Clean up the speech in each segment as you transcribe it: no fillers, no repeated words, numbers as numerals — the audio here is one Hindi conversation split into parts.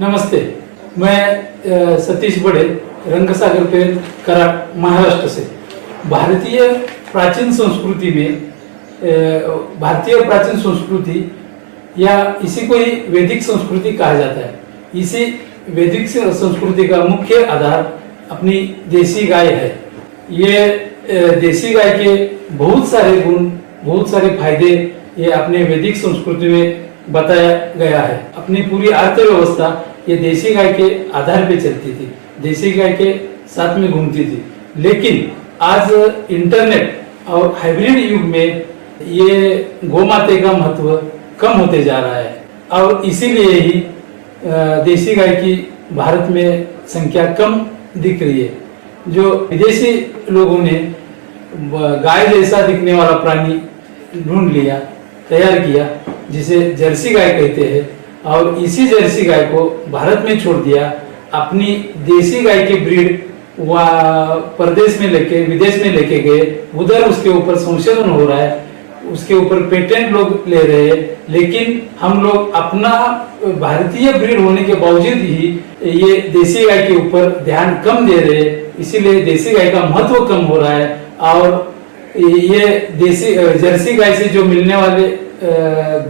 नमस्ते, मैं सतीश बड़े रंगसागर पेन कराड महाराष्ट्र से। भारतीय प्राचीन संस्कृति में भारतीय प्राचीन संस्कृति या इसी को ही वैदिक संस्कृति कहा जाता है। इसी वैदिक संस्कृति का मुख्य आधार अपनी देसी गाय है। ये देसी गाय के बहुत सारे गुण, बहुत सारे फायदे ये अपने वैदिक संस्कृति में बताया गया है। अपनी पूरी अर्थव्यवस्था ये देसी गाय के आधार पे चलती थी, देसी गाय के साथ में घूमती थी। लेकिन आज इंटरनेट और हाइब्रिड युग में ये गोमाते का महत्व कम होते जा रहा है और इसीलिए ही देसी गाय की भारत में संख्या कम दिख रही है। जो विदेशी लोगों ने गाय जैसा दिखने वाला प्राणी ढूंढ लिया, तैयार किया, जिसे जर्सी गाय कहते हैं, और इसी जर्सी गाय को भारत में छोड़ दिया। अपनी देसी गाय की ब्रीड प्रदेश में लेके विदेश में लेके गए, उधर उसके ऊपर संशोधन हो रहा है, उसके ऊपर पेटेंट लोग ले रहे हैं। लेकिन हम लोग अपना भारतीय ब्रीड होने के बावजूद ही ये देसी गाय के ऊपर ध्यान कम दे रहे हैं, इसीलिए देसी गाय का महत्व कम हो रहा है। और ये देसी जर्सी गाय से जो मिलने वाले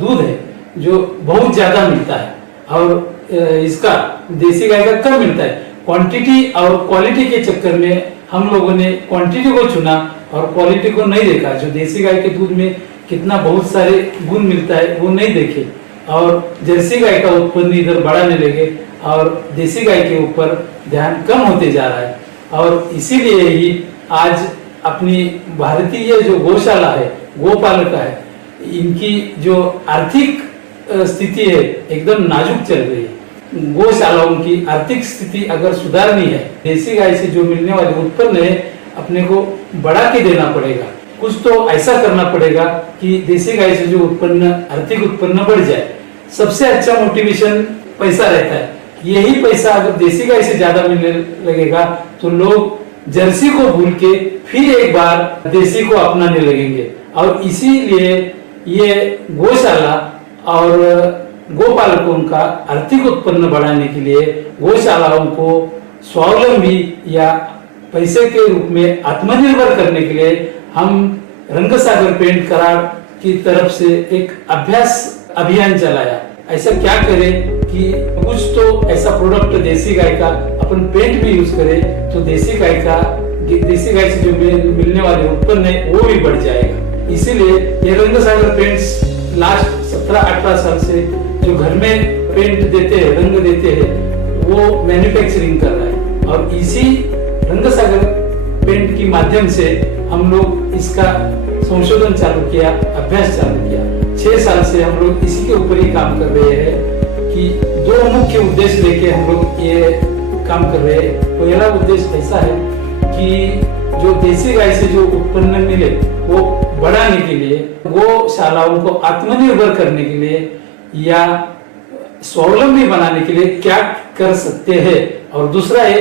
दूध है जो बहुत ज्यादा मिलता है और इसका देसी गाय का कम मिलता है। क्वांटिटी और क्वालिटी के चक्कर में हम लोगों ने क्वांटिटी को चुना और क्वालिटी को नहीं देखा। जो देसी गाय के दूध में कितना बहुत सारे गुण मिलता है वो नहीं देखे और जर्सी गाय का उत्पन्न इधर बढ़ाने लगे और देसी गाय के ऊपर ध्यान कम होते जा रहा है। और इसीलिए ही आज अपनी भारतीय जो गौशाला है, गोपालक है, इनकी जो आर्थिक स्थिति है एकदम नाजुक चल रही है। गौशालाओं की आर्थिक स्थिति अगर सुधारनी है, देसी गाय से जो मिलने वाले उत्पन्न है अपने को बढ़ा के देना पड़ेगा। कुछ तो ऐसा करना पड़ेगा कि देसी गाय से जो उत्पन्न, आर्थिक उत्पन्न बढ़ जाए। सबसे अच्छा मोटिवेशन पैसा रहता है। यही पैसा अगर देसी गाय से ज्यादा मिलने लगेगा तो लोग जर्सी को भूल के फिर एक बार देसी को अपनाने लगेंगे। और इसीलिए ये गौशाला और गोपालकों का आर्थिक उत्पन्न बढ़ाने के लिए गौशालाओं को स्वावलंबी या पैसे के रूप में आत्मनिर्भर करने के लिए हम रंगसागर पेंट कराड की तरफ से एक अभ्यास अभियान चलाया। ऐसा क्या करें कि कुछ तो ऐसा प्रोडक्ट देसी गाय का अपन पेंट भी यूज करें तो देसी गाय से जो मिलने वाले उत्पन्न है वो भी बढ़ जाएगा। इसीलिए ये रंगसागर पेंट्स लास्ट 17-18 साल से जो घर में पेंट देते हैं, रंग देते हैं, वो मैन्युफैक्चरिंग कर रहा है। और इसी रंगसागर पेंट की माध्यम से हम लोग इसका संशोधन चालू किया, अभ्यास चालू किया। 6 साल से हम लोग इसी के ऊपर ही काम कर रहे हैं कि 2 मुख्य उद्देश्य लेके हम लोग ये काम कर रहे हैं। पहला उद्देश्य ऐसा है कि जो देसी गाय से जो उत्पन्न मिले वो बढ़ाने के लिए, गौशालाओं को आत्मनिर्भर करने के लिए या स्वावलंबी बनाने के लिए क्या कर सकते हैं। और दूसरा है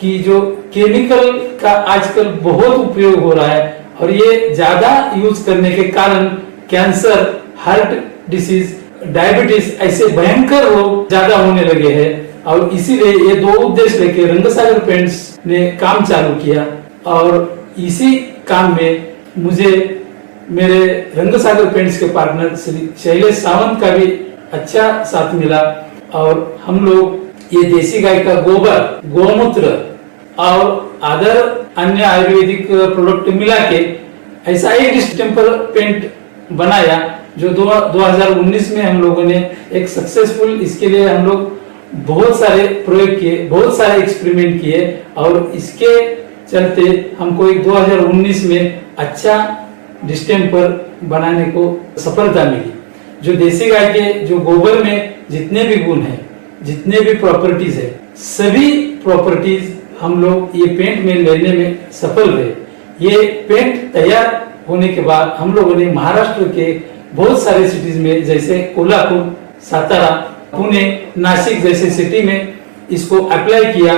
कि जो केमिकल का आजकल बहुत उपयोग हो रहा है और ये ज्यादा यूज करने के कारण कैंसर, हार्ट डिसीज, डायबिटीज ऐसे भयंकर रोग ज्यादा होने लगे हैं। और इसीलिए ये 2 उद्देश्य लेके रंगसागर पेंट्स ने काम चालू किया। और इसी काम में मुझे मेरे रंगसागर पेंट्स के पार्टनर श्री शैलेश सावंत का भी अच्छा साथ मिला और हम लोग ये देसी गाय का गोबर, गोमूत्र और अदर अन्य आयुर्वेदिक प्रोडक्ट मिला के ऐसा एक डिस्टेम्पर पेंट बनाया जो 2019 में हम लोगों ने एक सक्सेसफुल, इसके लिए हम लोग बहुत सारे प्रयोग किए, बहुत सारे एक्सपेरिमेंट किए और इसके चलते हमको एक 2019 में अच्छा डिस्टेम्पर बनाने को सफलता मिली। जो देसी गाय के जो गोबर में जितने भी गुण हैं, जितने भी प्रॉपर्टीज है, सभी प्रॉपर्टीज हम लोग ये पेंट में लेने में सफल रहे। ये पेंट तैयार होने के बाद हम लोगों ने महाराष्ट्र के बहुत सारे सिटीज में जैसे कोल्हापुर, सातारा, पुणे, नासिक जैसे सिटी में इसको अप्लाई किया।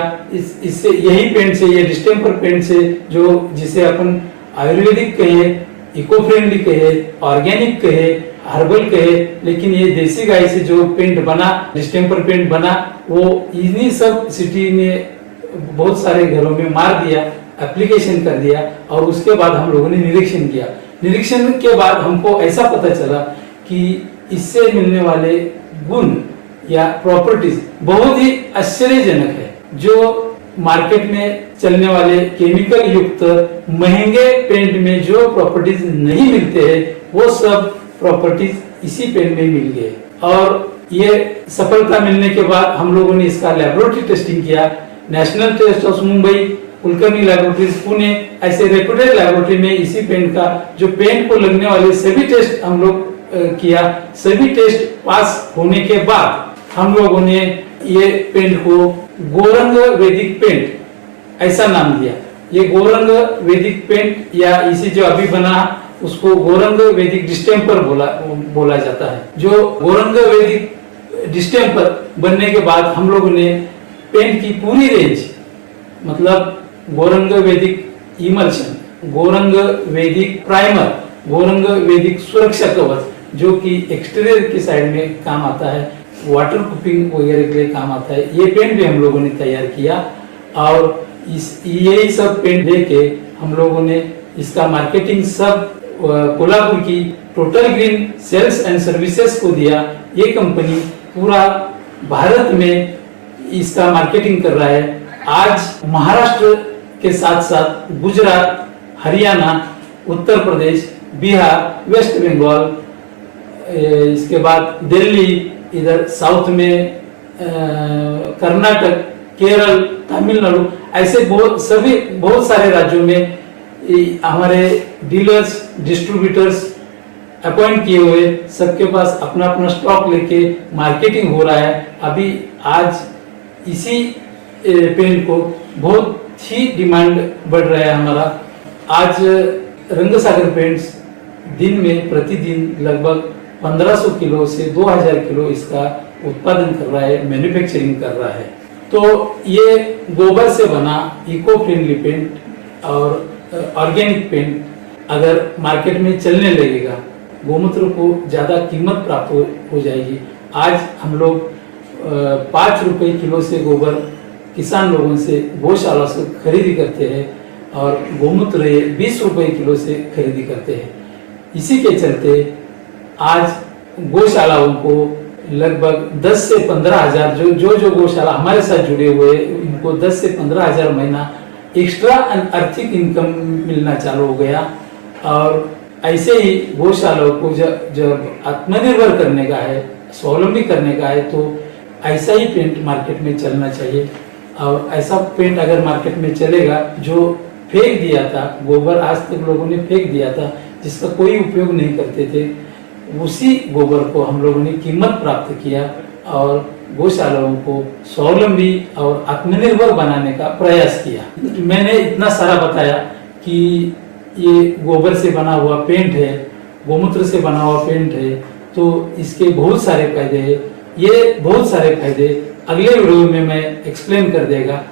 इससे यही पेंट से, ये डिस्टेम्पर पेंट से, जो जिसे अपन आयुर्वेदिक कहे, इको फ्रेंडली कहे, ऑर्गेनिक कहे, हर्बल कहे, लेकिन ये देसी गाय से जो पेंट बना, डिस्टेम्पर पेंट बना, वो इन्हीं सब सिटी में बहुत सारे घरों में मार दिया, एप्लीकेशन कर दिया। और उसके बाद हम लोगों ने निरीक्षण किया। निरीक्षण के बाद हमको ऐसा पता चला कि इससे मिलने वाले गुण या प्रॉपर्टीज बहुत ही आश्चर्यजनक है। जो मार्केट में चलने वाले केमिकल युक्त महंगे पेंट में जो प्रॉपर्टीज नहीं मिलते हैं, वो सब प्रॉपर्टीज इसी पेंट में मिल गए। और ये सफलता मिलने के बाद हम लोगों ने इसका लैबोरेटरी टेस्टिंग किया। National test house Mumbai, Kulkarni laboratories Pune, ऐसे रेप्यूटेड लैबोरेटरी में इसी पेंट का जो पेंट को लगने वाले सभी टेस्ट हम लोग किया। सभी टेस्ट पास होने के बाद हम लोगों ने ये पेंट को गोरंग वैदिक पेंट ऐसा नाम दिया। ये गोरंग वैदिक पेंट या इसी जो अभी बना उसको गोरंग वैदिक डिस्टेम्पर बोला जाता है। जो गोरंग वैदिक डिस्टेम्पर बनने के बाद हम लोगों ने पेंट की पूरी रेंज, मतलब गोरंग वैदिक इमल्शन, गोरंग वैदिक प्राइमर, गोरंग वैदिक सुरक्षा कवच, जो कि एक्सटीरियर की साइड में काम आता है, वाटर प्रूफिंग वगैरह के लिए काम आता है, ये पेंट भी हम लोगों ने तैयार किया। और यही सब पेंट लेके हम लोगों ने इसका मार्केटिंग सब कोल्हापुर की total green sales and services को दिया। ये कंपनी पूरा भारत में इसका मार्केटिंग कर रहा है। आज महाराष्ट्र के साथ साथ गुजरात, हरियाणा, उत्तर प्रदेश, बिहार, वेस्ट बंगाल, इसके बाद दिल्ली, इधर साउथ में कर्नाटक, केरल, तमिलनाडु, ऐसे बहुत सारे राज्यों में हमारे डीलर्स, डिस्ट्रीब्यूटर्स अपॉइंट किए हुए, सबके पास अपना अपना स्टॉक लेके मार्केटिंग हो रहा है। अभी आज इसी पेंट को बहुत ही डिमांड बढ़ रहा है हमारा। आज रंगसागर पेंट्स दिन में प्रतिदिन लगभग 1500 किलो से 2000 किलो इसका उत्पादन कर रहा है, मैन्युफैक्चरिंग कर रहा है। तो ये गोबर से बना इको फ्रेंडली पेंट और ऑर्गेनिक पेंट अगर मार्केट में चलने लगेगा, गोमूत्र को ज्यादा कीमत प्राप्त हो जाएगी। आज हम लोग 5 रुपए किलो से गोबर किसान लोगों से, गौशाला से खरीदी करते हैं और गोमूत्र 20 रुपए किलो से खरीदी करते हैं। इसी के चलते आज गौशालाओं को लगभग 10 से 15 हजार जो गौशाला हमारे साथ जुड़े हुए इनको 10 से 15 हजार महीना एक्स्ट्रा आर्थिक इनकम मिलना चालू हो गया। और ऐसे ही गौशालाओं को जब आत्मनिर्भर करने का है, स्वावलंबी करने का है, तो ऐसा ही पेंट मार्केट में चलना चाहिए। और ऐसा पेंट अगर मार्केट में चलेगा, जो फेंक दिया था गोबर, आज तक लोगों ने फेंक दिया था, जिसका कोई उपयोग नहीं करते थे, उसी गोबर को हम लोगों ने कीमत प्राप्त किया और गौशालाओं को स्वावलंबी और आत्मनिर्भर बनाने का प्रयास किया। मैंने इतना सारा बताया कि ये गोबर से बना हुआ पेंट है, गोमूत्र से बना हुआ पेंट है, तो इसके बहुत सारे फायदे हैं। ये बहुत सारे फायदे अगले वीडियो में मैं एक्सप्लेन कर देगा।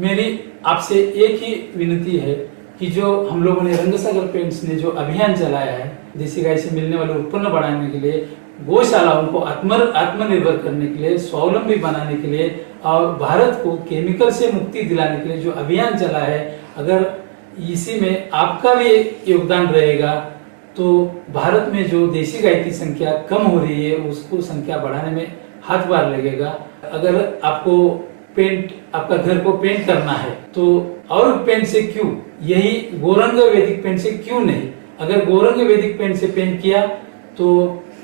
मेरी आपसे एक ही विनती है कि जो हम लोगों ने रंगसागर पेंट्स ने जो अभियान चलाया है, देसी गाय से मिलने वाले उत्पन्न बढ़ाने के लिए, गौशालाओं को आत्मनिर्भर करने के लिए, स्वावलंबी बनाने के लिए और भारत को केमिकल से मुक्ति दिलाने के लिए जो अभियान चला है, अगर इसी में आपका भी योगदान रहेगा तो भारत में जो देसी गाय की संख्या कम हो रही है उसको संख्या बढ़ाने में हाथ बार लगेगा। अगर आपको पेंट, आपका घर को पेंट करना है तो और पेंट से क्यों, यही गोरंग वैदिक पेंट से क्यों नहीं। अगर गोरंग वैदिक पेंट से पेंट किया तो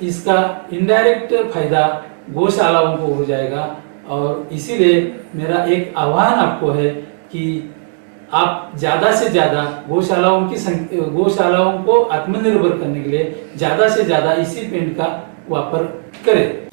इसका इनडायरेक्ट फायदा गौशालाओं को हो जाएगा। और इसीलिए मेरा एक आह्वान आपको है कि आप ज्यादा से ज्यादा गौशालाओं को आत्मनिर्भर करने के लिए ज्यादा से ज्यादा इसी पेंट का वापर करें।